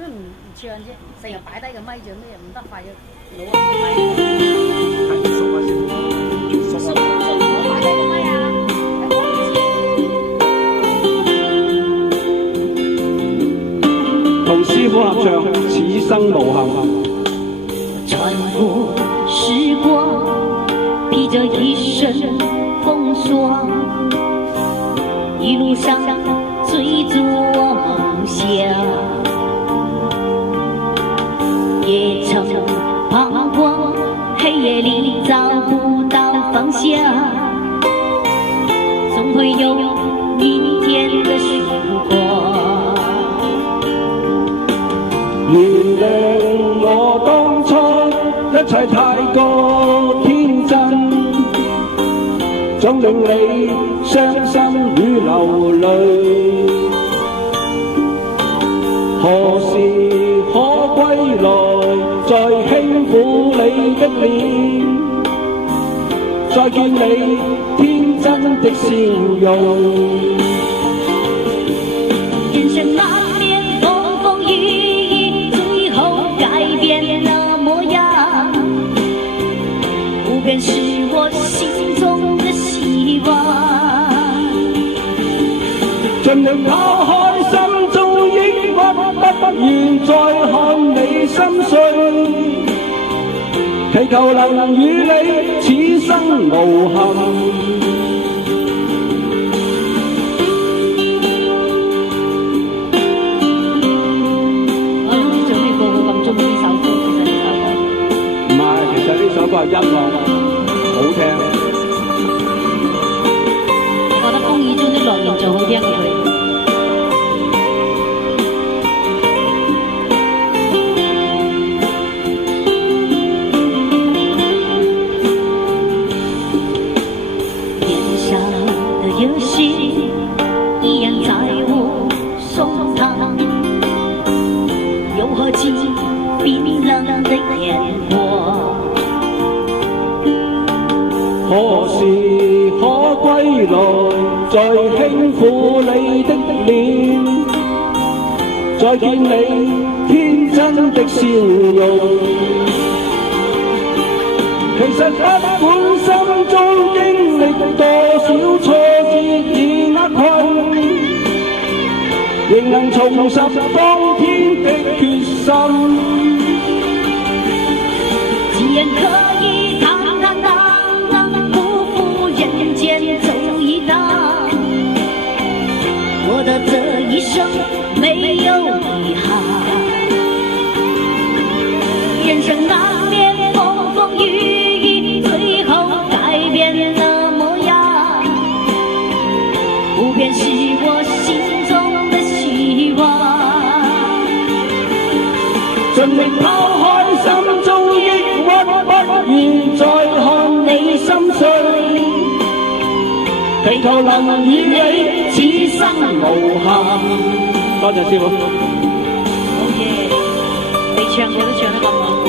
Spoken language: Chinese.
都唔唱啫，成日擺低個咪做咩？唔得快嘅攞個咪。係熟啊師傅，熟啊！唔好擺低個咪啊！我唔知。同師傅合唱《此生無憾》。穿過時光，披着一身風霜，一路上追逐我夢想，也曾彷徨，黑夜裡找不到方向，總會有明天的曙光。原諒我當初一切太過天真，總令你傷心與流淚。何時可歸來，再輕撫你的臉，再見你天真的笑容。人生難免風風雨雨，最後改變了模樣，不變是我心中的希望。盡力拋開心中抑鬱，不願再看你心碎，祈求能與你此生無憾。其實呢首歌係音樂好聽，我覺得風雨中的樂園仲好聽過佢。年少的遊戲一樣在我胸膛，又何其冰冷的眼光。何時可歸來，再輕撫你的臉，再見你天真的笑容。其實不管心中經歷多少挫折與厄困，仍能重拾當天的決心。既然可以坦坦蕩蕩不負人間走一趟，我的這一生沒有遺憾。人生難免風風雨雨，最後改變了模樣，不變是我心中的希望。盡力拋開心中抑鬱，不願再看你心碎，祈求能與你此生無憾。多謝師傅。好嘢，你唱佢都唱得咁好。